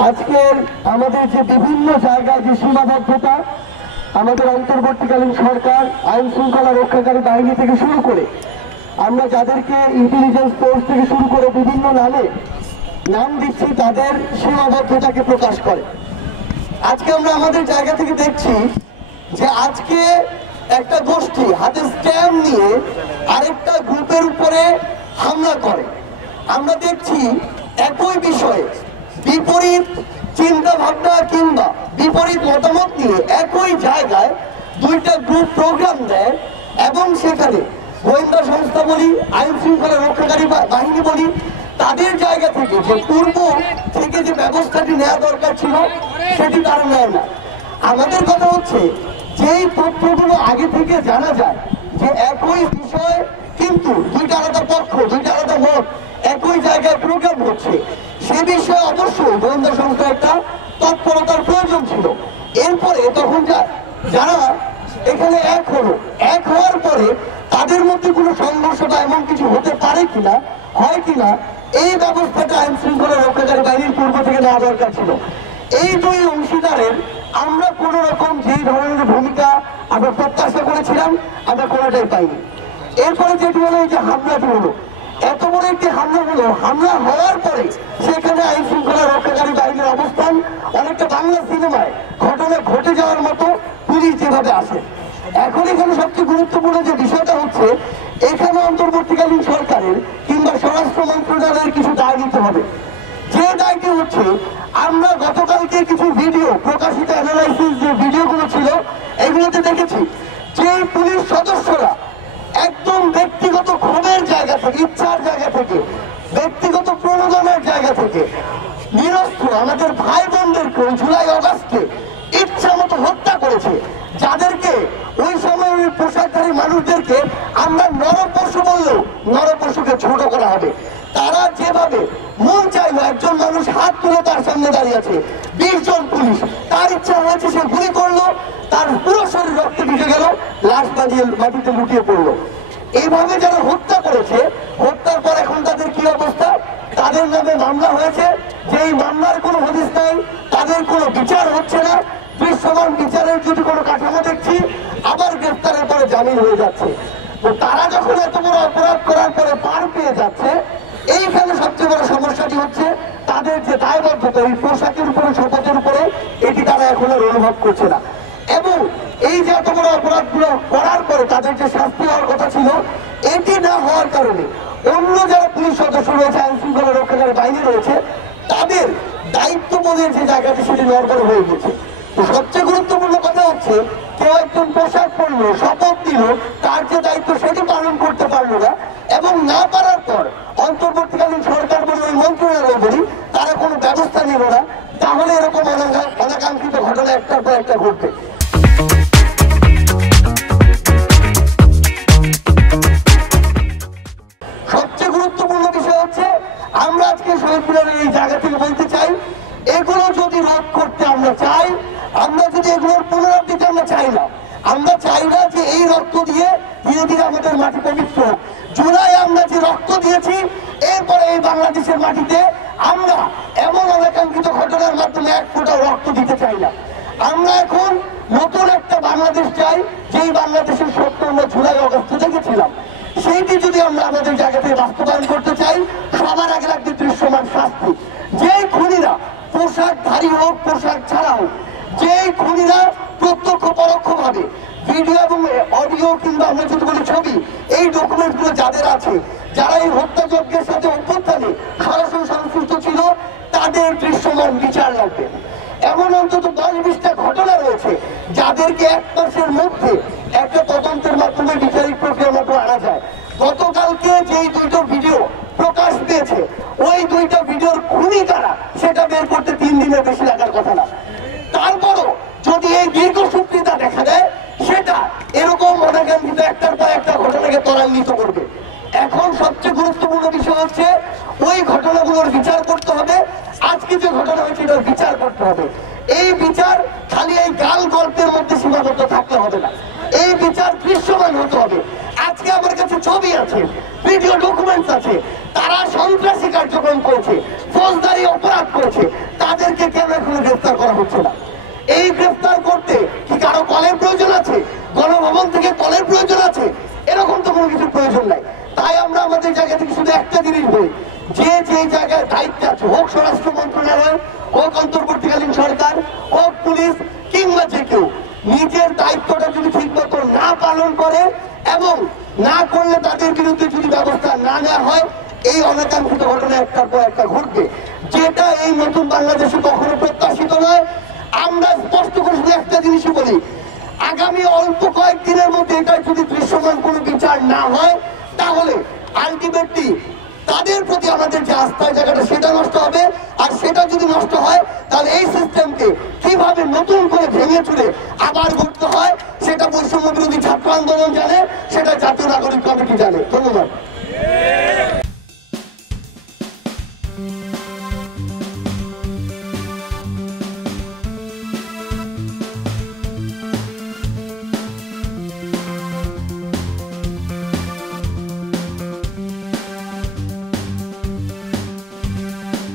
আজকের আমাদের যে বিভিন্ন জায়গায় যে সীমাবদ্ধতা, আমাদের অন্তর্বর্তীকালীন সরকার আইন শৃঙ্খলা রক্ষাকারী বাহিনী থেকে শুরু করে আমরা যাদেরকে ইন্টেলিজেন্স ফোর্স থেকে শুরু করে বিভিন্ন নাম দিচ্ছি, তাদের সীমাবদ্ধতাকে প্রকাশ করে। আজকে আমরা আমাদের জায়গা থেকে দেখছি যে আজকে একটা গোষ্ঠী হাতে স্ট্যাম্প নিয়ে আরেকটা গ্রুপের উপরে হামলা করে। আমরা দেখছি একই বিষয়ে বিপরীত চিন্তা ভাবনা কিংবা বিপরীত মতামত নিয়ে একই জায়গায় দুইটা গ্রুপ প্রোগ্রাম দেয় এবং সেখানে গোয়েন্দা সংস্থা বলি, আইন শৃঙ্খলা রক্ষাকারী বাহিনী বলি, তাদের জায়গা থেকে যে পূর্ব থেকে যে ব্যবস্থাটি নেওয়া দরকার ছিল সেটি তারা নেয় না। আমাদের কথা হচ্ছে যেই তথ্যগুলো আগে থেকে জানা যায় যে একই বিষয় কিন্তু দুইটা আলাদা পক্ষ, দুইটা আলাদা মত একই জায়গায় প্রোগ্রাম হচ্ছে, সে বিষয়ে অবশ্যই গোয়েন্দা সংস্থা একটা তৎপরতার প্রয়োজন ছিল। এরপরে তখন যারা এখানে এক হওয়ার পরে তাদের মধ্যে কোনো সংঘর্ষ বা এমন কিছু হতে পারে কিনা, হয় কিনা, এই ব্যবস্থাটা আইন শৃঙ্খলা রক্ষাকারী বাহিনীর পূর্ব থেকে নেওয়া দরকার ছিল। এই দুই অংশীদারের আমরা কোন রকম যে ধরনের ভূমিকা আমরা প্রত্যাশা করেছিলাম আমরা কোনোটাই পাইনি। এরপরে যেটি হলো এই যে হামলাটি হলো, এত বড় একটি হামলা হলো, হামলা হওয়ার পরে সেখানে আইন শৃঙ্খলা রক্ষাকারী বাহিনীর অবস্থান অনেকটা বাংলা সিনেমায় ঘটনা ঘটে যাওয়ার মতো পুলিশ যেভাবে আসে। এখন এখানে সবচেয়ে গুরুত্বপূর্ণ যে বিষয়টা হচ্ছে, এখানে অন্তর্বর্তীকালীন সরকারের কিংবা স্বরাষ্ট্র মন্ত্রণালয়ের কিছু দায় নিতে হবে। যে দায়টি হচ্ছে, আমরা গতকালকে কিছু ভিডিও প্রকাশিত অ্যানালাইসিস যে ভিডিওগুলো ছিল এগুলোতে দেখেছি যে পুলিশ সদস্যরা একদম ব্যক্তিগত ক্ষোভের জায়গা থেকে, ইচ্ছার জায়গা থেকে, ব্যক্তিগত প্রণোদনের জায়গা থেকে নিরস্ত্র আমাদের ভাই বোনদেরকে জুলাই আগস্টে ইচ্ছা মতো হত্যা করেছে, যাদেরকে ওই সময় ওই পোশাকধারী মানুষদেরকে আমরা নরপশু বললেও নরপশুকে ছোট করা হবে। তারা যেভাবে মন চাইলো, একজন মানুষ হাত তুলে তার সামনে দাঁড়িয়ে আছে, 20 জন পুলিশ, তার ইচ্ছা হয়েছে সে গুলি করলো, তার পুরো শরীর রক্তে ভিজে গেল, লাশ বাজিয়ে মাটিতে লুটিয়ে পড়লো। এইভাবে যারা হত্যা করেছে, হত্যার পর এখন তাদের কি অবস্থা, তাদের নামে মামলা হয়েছে, যেই মামলার কোনো হদিস নাই, তাদের কোনো বিচার হচ্ছে না, দৃশ্যমান বিচারের যদি কোনো কাঠামো দেখছি, আবার গ্রেফতারের পরে জামিন হয়ে যাচ্ছে। তো তারা যখন এত বড় অপরাধ করার পরে পার পেয়ে যাচ্ছে, এইখানে সবচেয়ে বড় সমস্যাটি হচ্ছে তাদের যে দায়বদ্ধতা, এই পোশাকের উপরে, শপথের উপরে, এটি তারা এখন আর অনুভব করছে না। এবং এই যে এত বড় অপরাধগুলো করার পরে তাদের যে শাস্তি হওয়ার কথা ছিল, এটি না হওয়ার কারণে অন্য যারা পুলিশ সদস্য রয়েছে, আইন শৃঙ্খলা রক্ষাকারী বাহিনী রয়েছে, তাদের দায়িত্ববোধের যে জায়গাটি সেটি নড়বড় হয়ে গেছে। তো সবচেয়ে গুরুত্বপূর্ণ কথা হচ্ছে, কেউ একজন পোশাক পরলো, শপথ দিল, তার যে দায়িত্ব সেটি পালন করতে পারলো না, এবং না পারার পর অন্তর্বর্তীকালীন সরকার বলি, ওই মন্ত্রণালয় বলি, তারা কোনো ব্যবস্থা নিল না, তাহলে এরকম অনাকাঙ্ক্ষিত ঘটনা একটার পর একটা ঘটবে। সবচেয়ে গুরুত্বপূর্ণ বিষয় হচ্ছে, আমরা আজকে শহীদ মিনারের এই জায়গা থেকে বলতে চাই, এগুলো যদি রোধ করতে আমরা চাই, আমরা যদি এগুলোর পুনরাবৃত্তি আমরা চাই না, আমরা চাই না যে এই রক্ত দিয়ে ধীরে ধীরে আমাদের মাটি পবিত্র। জুলাই আমরা যে রক্ত দিয়েছি, এরপরে এই বাংলাদেশের মাটিতে আমরা এমন অনাকাঙ্ক্ষিত ঘটনার মাধ্যমে এক ফোঁটা রক্ত দিতে চাই না। আমরা এখন নতুন একটা বাংলাদেশ চাই, যেই বাংলাদেশের স্বপ্ন আমরা জুলাই আগস্টে দেখেছিলাম, সেইটি যদি আমরা আমাদের জায়গা থেকে বাস্তবায়ন করতে চাই, সবার আগে লাগবে দৃশ্যমান শাস্তি। যেই খুনিরা পোশাকধারী হোক, পোশাক ছাড়া হোক, যেই খুনিরা প্রত্যক্ষ পরোক্ষ ভাবে ভিডিও এবং অডিও কিংবা আমরা যদি বলি ছবি, এই ডকুমেন্ট গুলো যাদের আছে, যারা এই হত্যাযজ্ঞের সাথে অভ্যুত্থানে সরাসরি সংশ্লিষ্ট ছিল, তাদের দৃশ্যমান বিচার লাগবে। এমন অন্তত 10-20টা ঘটনা রয়েছে যাদেরকে 1 মাসের মধ্যে একটা তদন্তের মাধ্যমে বিচারিক প্রক্রিয়ার মতো আনা যায়। গতকালকে যেই 2টো ভিডিও প্রকাশ পেয়েছে, ওই 2টা ভিডিওর খুনি কারা সেটা বের করতে 3 দিনের বেশি লাগার কথা না। তারপরও যদি এই দীর্ঘসূত্রিতা দেখা দেয়, সেটা এরকম অনাকাঙ্ক্ষিত একটার পর একটা ঘটনাকে ত্বরান্বিত করবে। এখন সবচেয়ে গুরুত্বপূর্ণ বিষয় হচ্ছে, ওই ঘটনাগুলোর বিচার করতে হবে। আজকে যে ঘটনা হয়েছে এটার বিচার করতে হবে। এই বিচার খালি এই গাল গল্পের মধ্যে সীমাবদ্ধ থাকতে হবে না, এই বিচার দৃশ্যমান হতে হবে। আজকে আজকে আমার কাছে ছবি আছে, ভিডিও ডকুমেন্টস আছে, তারা সন্ত্রাসী কার্যক্রম করেছে, ফৌজদারি অপরাধ করেছে, তাদেরকে কেন এখনো গ্রেফতার করা হচ্ছে না? এই গ্রেফতার করতে কি কারো কলের প্রয়োজন আছে? গণভবন থেকে কলের প্রয়োজন আছে? এরকম তো কোনো কিছুর প্রয়োজন নাই। তাই আমরা আমাদের জায়গা থেকে শুধু একটা জিনিস বলি, যে যে জায়গায় দায়িত্ব আছে, হোক স্বরাষ্ট্র মন্ত্রণালয়, হোক অন্তর্বর্তীকালীন সরকার, হোক পুলিশ, কিংবা যে কেউ, নিজের দায়িত্বটা যদি ঠিক মতো না পালন করে এবং না করলে তাদের বিরুদ্ধে যদি ব্যবস্থা না নেওয়া হয়, এই অনাকাঙ্ক্ষিত ঘটনা একটার পর একটা ঘটবে, যেটা এই নতুন বাংলাদেশে কখনো প্রত্যাশিত নয়। আমরা স্পষ্ট করে শুধু একটা জিনিসই বলি, আগামী অল্প কয়েকদিনের মধ্যে এটা যদি দৃশ্যমান কোনো বিচার না হয়, তাহলে আলটিমেটলি তাদের প্রতি আমাদের যে আস্থার জায়গাটা সেটা নষ্ট হবে। আর সেটা যদি নষ্ট হয়, তাহলে এই সিস্টেমকে কিভাবে নতুন করে ভেঙে চুরে আবার গড়তে হয়, সেটা বৈষম্য বিরোধী ছাত্র আন্দোলন জানে, সেটা জাতীয় নাগরিক কমিটি জানে। ধন্যবাদ।